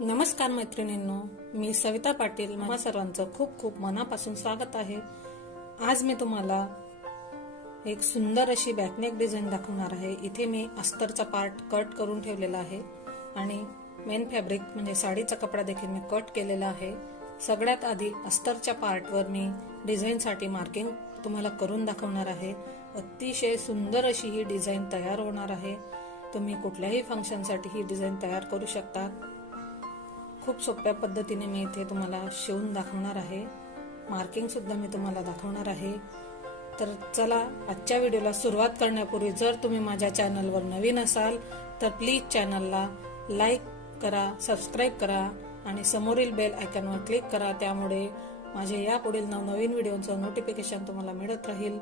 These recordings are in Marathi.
नमस्कार मैत्रिणींनो मी सविता पाटील. मला सर्वांचं खूप खूप मनापासून स्वागत आहे. आज मी तुम्हाला एक सुंदर अशी बॅकनेक डिझाईन दाखवणार आहे. इथे मी अस्तरचा पार्ट कट करून ठेवलेला आहे आणि मेन फॅब्रिक म्हणजे साडीचा कपडा देखील मी कट केलेला आहे. सगळ्यात आधी अस्तरच्या पार्टवर मी डिझाईनसाठी मार्किंग तुम्हाला करून दाखवणार आहे. अतिशय सुंदर अशी ही डिझाईन तयार होणार आहे. तुम्ही कुठल्याही फंक्शनसाठी ही डिझाईन तयार करू शकता. खूप सोप्या पद्धतीने मी इथे तुम्हाला शिवून दाखवणार आहे. मार्किंग सुद्धा मी तुम्हाला दाखवणार आहे. तर चला आजच्या व्हिडिओला सुरुवात करण्यापूर्वी जर तुम्ही माझ्या चॅनलवर नवीन असाल तर प्लीज चॅनलला लाईक करा सबस्क्राईब करा आणि समोरील बेल आयकॉनवर क्लिक करा. त्यामुळे माझे यापुढील नवनवीन व्हिडिओचं नोटिफिकेशन तुम्हाला मिळत राहील.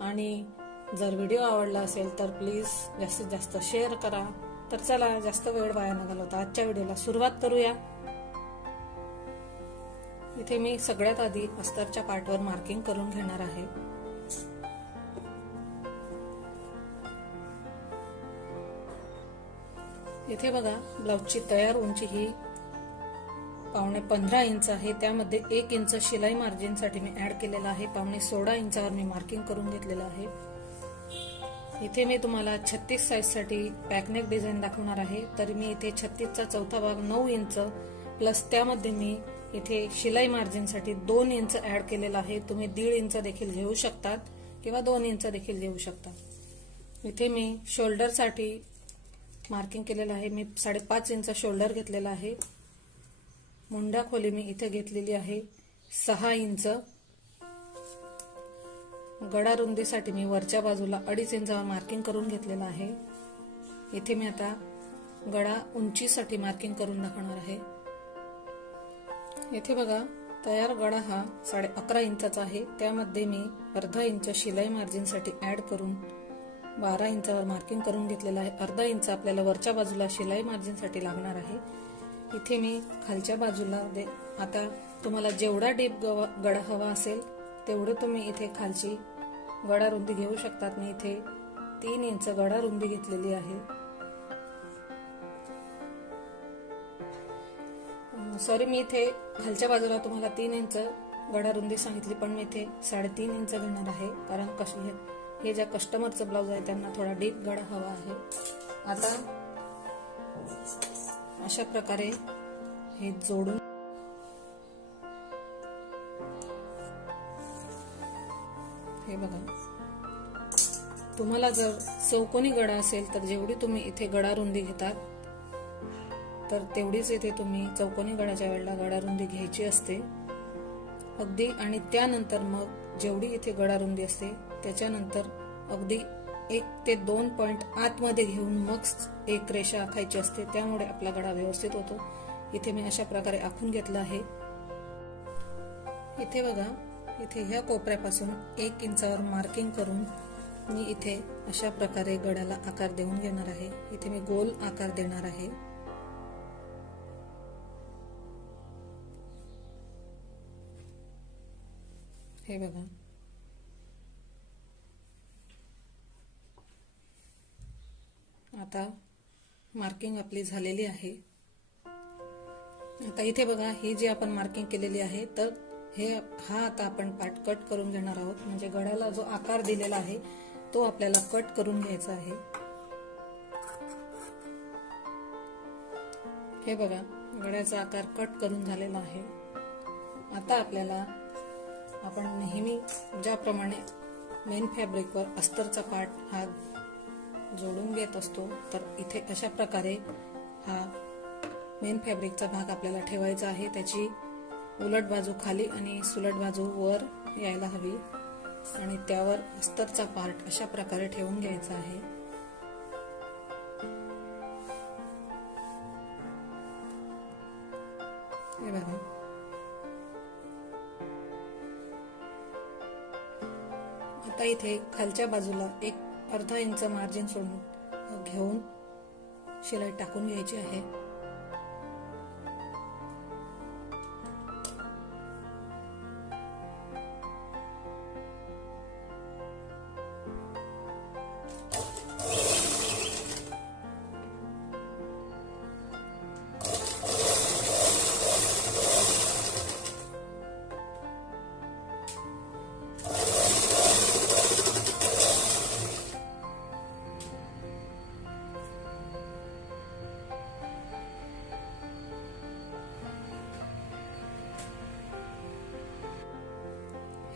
आणि जर व्हिडिओ आवडला असेल तर प्लीज जास्तीत जास्त शेअर करा. तर चला जास्त वेळ वाया न घालवता आजच्या व्हिडिओला सुरुवात करूया. इथे मी सगळ्यात आधी अस्तरच्या पार्टवर मार्किंग करून घेणार आहे. इथे बघा ब्लाउजची तयार उंची ही पावणे पंधरा इंच आहे. त्यामध्ये एक इंच शिलाई मार्जिनसाठी मी ऍड केलेला आहे. पावणे सोळा इंचावर मी मार्किंग करून घेतलेलं आहे. इथे मी तुम्हाला छत्तीस साईजसाठी पॅकनेक डिझाईन दाखवणार आहे. तर मी इथे छत्तीसचा चौथा भाग नऊ इंच प्लस त्यामध्ये मी इथे शिलाई मार्जिनसाठी दोन इंच ऍड केलेला आहे. तुम्ही दीड इंच देखील घेऊ शकतात किंवा दोन इंच देखील घेऊ शकता. इथे मी शोल्डरसाठी मार्किंग केलेलं आहे. मी साडेपाच इंच शोल्डर घेतलेला आहे. मुंडा खोली मी इथे घेतलेली आहे. सहा इंच. गडा रुंदीसाठी मी वरच्या बाजूला अडीच इंचावर मार्किंग करून घेतलेलं आहे. इथे मी आता गडा उंचीसाठी मार्किंग करून दाखवणार आहे. येथे बघा तयार गडा हा साडे अकरा इंचाचा आहे. त्यामध्ये मी अर्धा इंच शिलाई मार्जिनसाठी ॲड करून बारा इंचावर मार्किंग करून घेतलेला आहे. अर्धा इंच आपल्याला वरच्या बाजूला शिलाई मार्जिनसाठी लागणार आहे. इथे मी खालच्या बाजूला दे आता तुम्हाला जेवढा डीप गडा हवा असेल तेवढं तुम्ही इथे खालची गडा रुंदी घेऊ शकतात. मी इथे तीन इंच गडा रुंदी घेतलेली आहे. सॉरी मी इथे खालच्या बाजूला तुम्हाला तीन इंच गडा रुंदी सांगितली पण मी इथे साडेतीन इंच घेणार आहे. कारण कश हे ज्या कस्टमरचं ब्लाऊज आहे त्यांना थोडा डीप गडा हवा आहे. आता अशा प्रकारे हे जोडून हे बघा. तुम्हाला जर चौकोनी गडा असेल तर जेवढी तुम्ही इथे गडा रुंदी घेतात तर तेवढीच इथे तुम्ही चौकोनी गडाच्या वेळेला गडारुंदी घ्यायची असते. अगदी आणि त्यानंतर मग जेवढी इथे गडा रुंदी असते त्याच्यानंतर अगदी एक ते दोन पॉइंट आतमध्ये घेऊन मग एक रेषा आखायची असते. त्यामुळे आपला गडा व्यवस्थित होतो. इथे मी अशा प्रकारे आखून घेतला आहे. इथे बघा इथे ह्या कोपऱ्यापासून एक इंचावर मार्किंग करून मी इथे अशा प्रकारे गड्याला आकार देऊन घेणार आहे. इथे मी गोल आकार देणार आहे. हे बघा. आता मार्किंग आपली झालेली आहे. आता इथे बघा ही जी आपण मार्किंग केलेली आहे तर हे हा आता आपण पार्ट कट करून घेणार आहोत. म्हणजे गड्याला जो आकार दिलेला आहे तो आपल्याला कट करून घ्यायचा आहे. हे बघा गड्याचा आकार कट करून झालेला आहे. आता आपल्याला आपण नेहमी ज्याप्रमाणे मेन फॅब्रिकवर अस्तरचा पार्ट हा जोडून घेत असतो तर इथे अशा प्रकारे हा मेन फॅब्रिकचा भाग आपल्याला ठेवायचा आहे. त्याची उलट बाजू खाली आणि सुलट बाजू वर यायला हवी आणि त्यावर अस्तरचा पार्ट अशा प्रकारे ठेवून घ्यायचा आहे. हे बघा. आता इथे खालच्या बाजूला एक अर्धा इंच मार्जिन सोडून घेऊन शिलाई टाकून घ्यायची आहे.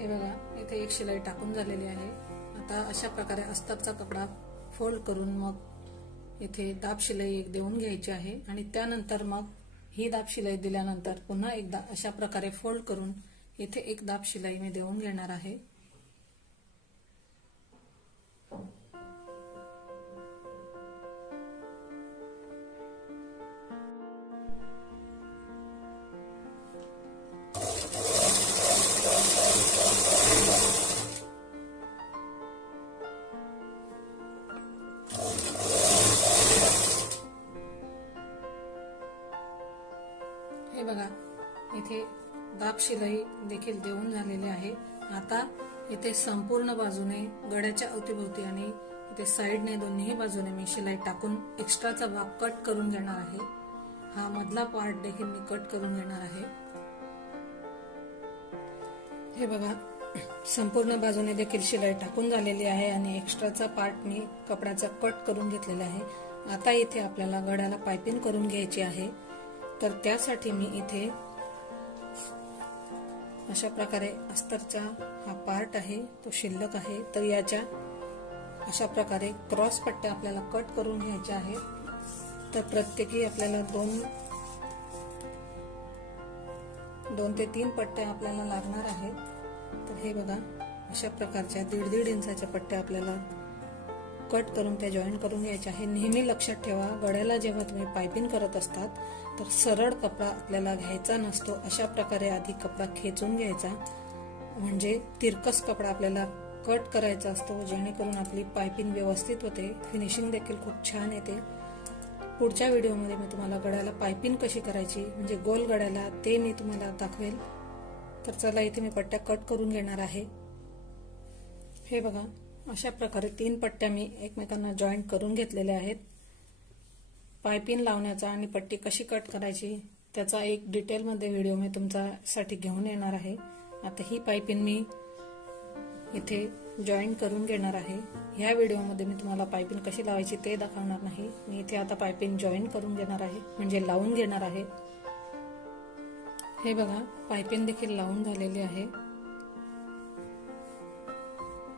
हे बघा इथे एक शिलाई टाकून झालेली आहे. आता अशा प्रकारे अस्तरचा कपडा फोल्ड करून मग इथे दाब शिलाई एक देऊन घ्यायची आहे. आणि त्यानंतर मग ही दाब शिलाई दिल्यानंतर पुन्हा एकदा अशा प्रकारे फोल्ड करून इथे एक दाब शिलाई मी देऊन घेणार आहे. आता इथे संपूर्ण बाजूने गड्याच्या अवतीभोवती आणि इथे साईडने दोन्ही बाजूने मी शिलाई टाकून एक्स्ट्राचा भाग कट करून घेणार आहे. हा मधला पार्ट देखील मी कट करून घेणार आहे. हे बघा संपूर्ण बाजूने देखील शिलाई टाकून झालेली आहे आणि एक्स्ट्राचा पार्ट मी कपड्याचा कट करून घेतलेला आहे. आता इथे आपल्याला गड्याला पायपिंग करून घ्यायची आहे. तर त्यासाठी मी इथे अशा प्रकारे अस्तरचा हा पार्ट आहे तो शिल्लक आहे. तर याच्या अशा प्रकारे क्रॉस पट्ट्या आपल्याला कट करून घ्यायच्या आहेत. तर प्रत्येकी आपल्याला दोन दोन ते तीन पट्ट्या आपल्याला लागणार आहेत. तर हे बघा अशा प्रकारच्या दीड दीड इंचाच्या पट्ट्या आपल्याला कट करून त्या जॉईन करून घ्यायच्या. आहे नेहमी लक्षात ठेवा. गळ्याला जेव्हा तुम्ही पायपिंग करत असतात तर सरळ कपडा आपल्याला घ्यायचा नसतो. अशा प्रकारे आधी कपडा खेचून घ्यायचा. म्हणजे तिरकस कपडा आपल्याला कट करायचा असतो जेणेकरून आपली पायपिंग व्यवस्थित होते. फिनिशिंग देखील खूप छान येते. पुढच्या व्हिडिओमध्ये मी तुम्हाला गळ्याला पायपिंग कशी करायची म्हणजे गोल गळ्याला ते मी तुम्हाला दाखवेल. तर चला इथे मी पट्ट्या कट करून घेणार आहे. हे बघा. अशा प्रकारे तीन पट्ट्या मी एकमेकांना जॉईंट करून घेतलेल्या आहेत. पायपिन लावण्याचा आणि पट्टी कशी कट करायची त्याचा एक डिटेलमध्ये व्हिडिओ मी तुमच्यासाठी घेऊन येणार आहे. आता ही पायपिन मी इथे जॉईन करून घेणार आहे. ह्या व्हिडिओमध्ये मी तुम्हाला पायपिन कशी लावायची ते दाखवणार नाही. मी इथे आता पायपिन जॉईन करून घेणार आहे म्हणजे लावून घेणार आहे. हे बघा पायपिन देखील लावून झालेली आहे.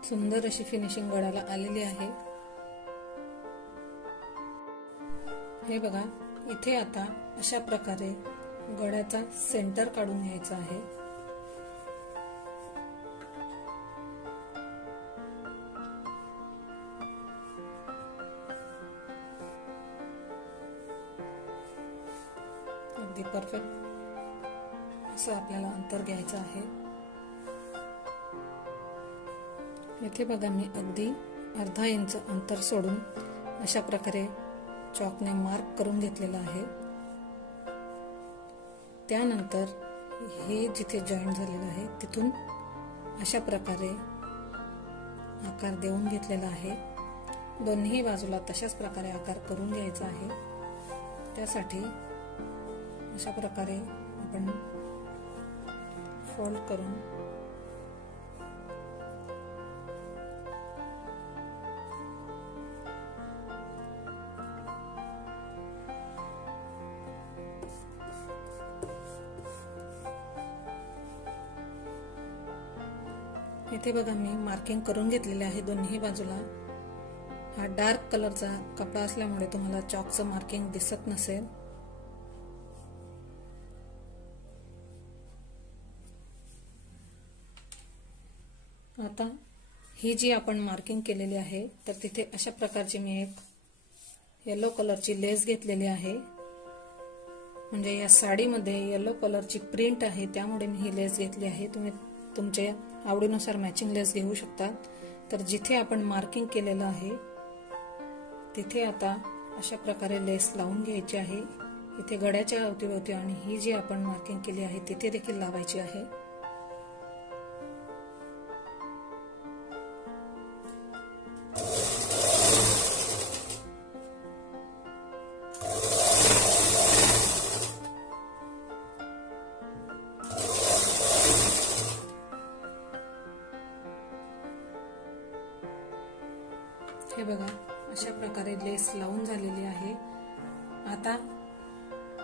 सुंदर अशी फिनिशिंग गडाला आलेली आहे. हे बघा इथे आता अशा प्रकारे गड्याचा सेंटर काढून घ्यायचा आहे. अगदी परफेक्ट असं आपल्याला अंतर घ्यायचं आहे. इथे बघा मी अगदी अर्धा इंच अंतर सोडून अशा प्रकारे चॉकने मार्क करून घेतलेला आहे. त्यानंतर हे जिथे जॉईंट झालेलं आहे तिथून अशा प्रकारे आकार देऊन घेतलेला आहे. दोन्ही बाजूला तशाच प्रकारे आकार करून घ्यायचा आहे. त्यासाठी अशा प्रकारे आपण फोल्ड करून इथे बघा मी मार्किंग करून घेतलेले आहे दोन्ही बाजूला. हा डार्क कलरचा कपडा असल्यामुळे तुम्हाला चॉकचं मार्किंग दिसत नसेल. आता ही जी आपण मार्किंग केलेली आहे तर तिथे अशा प्रकारची मी एक येलो कलरची लेस घेतलेली आहे. म्हणजे या साडीमध्ये येलो कलरची प्रिंट आहे त्यामुळे मी ही लेस घेतली आहे. तुम्ही तुमच्या आवडीनुसार मॅचिंग लेस घेऊ शकतात. तर जिथे आपण मार्किंग केलेलं आहे तिथे आता अशा प्रकारे लेस लावून घ्यायची आहे. इथे गड्याच्या अवतीभोवती आणि ही जी आपण मार्किंग केली आहे तिथे देखील लावायची आहे.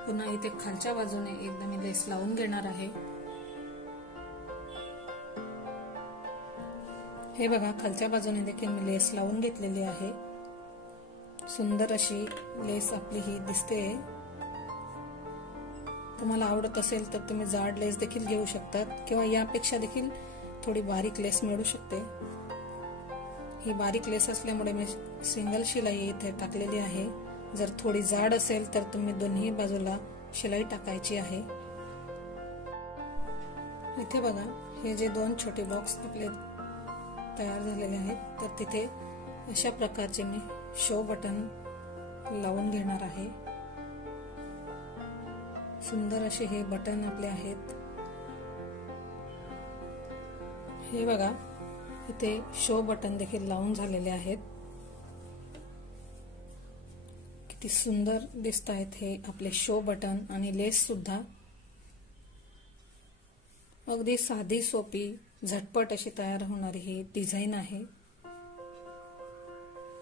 पुन्हा इथे खालच्या बाजूने एकदा मी लेस लावून घेणार आहे. हे बघा खालच्या बाजूने देखील मी लेस लावून घेतलेली आहे. सुंदर अशी लेस आपली ही दिसते. तुम्हाला आवडत असेल तर तुम्ही जाड लेस देखील घेऊ शकतात किंवा यापेक्षा देखील थोडी बारीक लेस मिळू शकते. ही बारीक लेस असल्यामुळे मी सिंगल शिलाई इथे टाकलेली आहे. जर थोडी जाड असेल तर तुम्ही दोन्ही बाजूला शिलाई टाकायची आहे. इथे बघा हे जे दोन छोटे बॉक्स आपले तयार झालेले आहेत तर तिथे अशा प्रकारचे मी शो बटन लावून घेणार आहे. सुंदर असे हे बटन आपले आहेत. हे बघा इथे शो बटन देखील लावून झालेले आहेत. किती सुंदर दिसत आहेत हे आपले शो बटन आणि लेस सुद्धा. अगदी साधी सोपी झटपट अशी तयार होणारी ही डिझाईन आहे.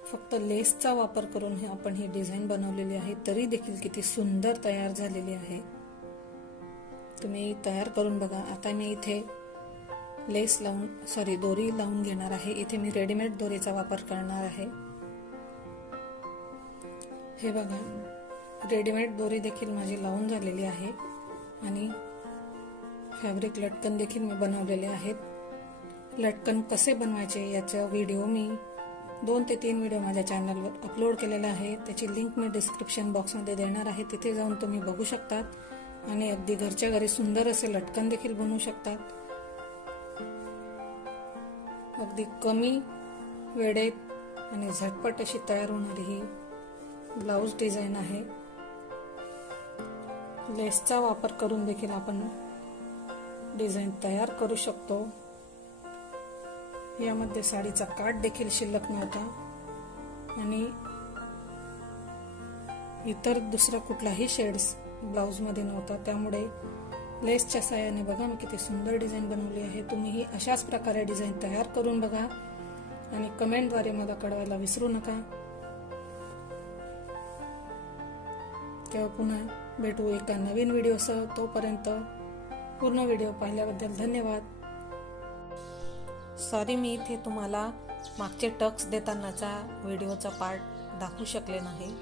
फक्त लेसचा वापर करून हे आपण ही डिझाईन बनवलेली आहे तरी देखील किती सुंदर तयार झालेली आहे. तुम्ही तयार करून बघा. आता मी इथे लेस लावून सॉरी दोरी लावून घेणार आहे. इथे मी रेडीमेड दोरीचा वापर करणार आहे. हे बघा रेडीमेड दोरी देखील माझी लावून झालेली आहे आणि फॅब्रिक लटकन देखील मी बनवलेले आहेत. लटकन कसे बनवायचे याचा व्हिडिओ मी दोन ते तीन व्हिडिओ माझ्या चॅनलवर अपलोड केलेला आहे. त्याची लिंक मी डिस्क्रिप्शन बॉक्समध्ये देणार आहे. तिथे जाऊन तुम्ही बघू शकतात आणि अगदी घरच्या घरी सुंदर असे लटकन देखील बनवू शकतात अगदी कमी वेळेत आणि झटपट अशी तयार होणारी ही ब्लाऊज डिझाईन आहे. लेसचा वापर करून देखील आपण डिझाईन तयार करू शकतो. यामध्ये साडीचा काठ देखील शिल्लक नव्हता. आणि इतर दुसरा कुठलाही शेड्स ब्लाऊजमध्ये नव्हता. त्यामुळे लेसच्या साह्याने बघा मी किती सुंदर डिझाईन बनवली आहे. तुम्हीही अशाच प्रकारे डिझाईन तयार करून बघा. आणि कमेंटद्वारे मला कळवायला विसरू नका. तेव्हा पुन्हा भेटू एका नवीन व्हिडिओसह. तोपर्यंत पूर्ण व्हिडिओ पाहिल्याबद्दल धन्यवाद. सॉरी मी इथे तुम्हाला मागचे टक्स देतानाचा व्हिडिओचा पार्ट दाखवू शकले नाही.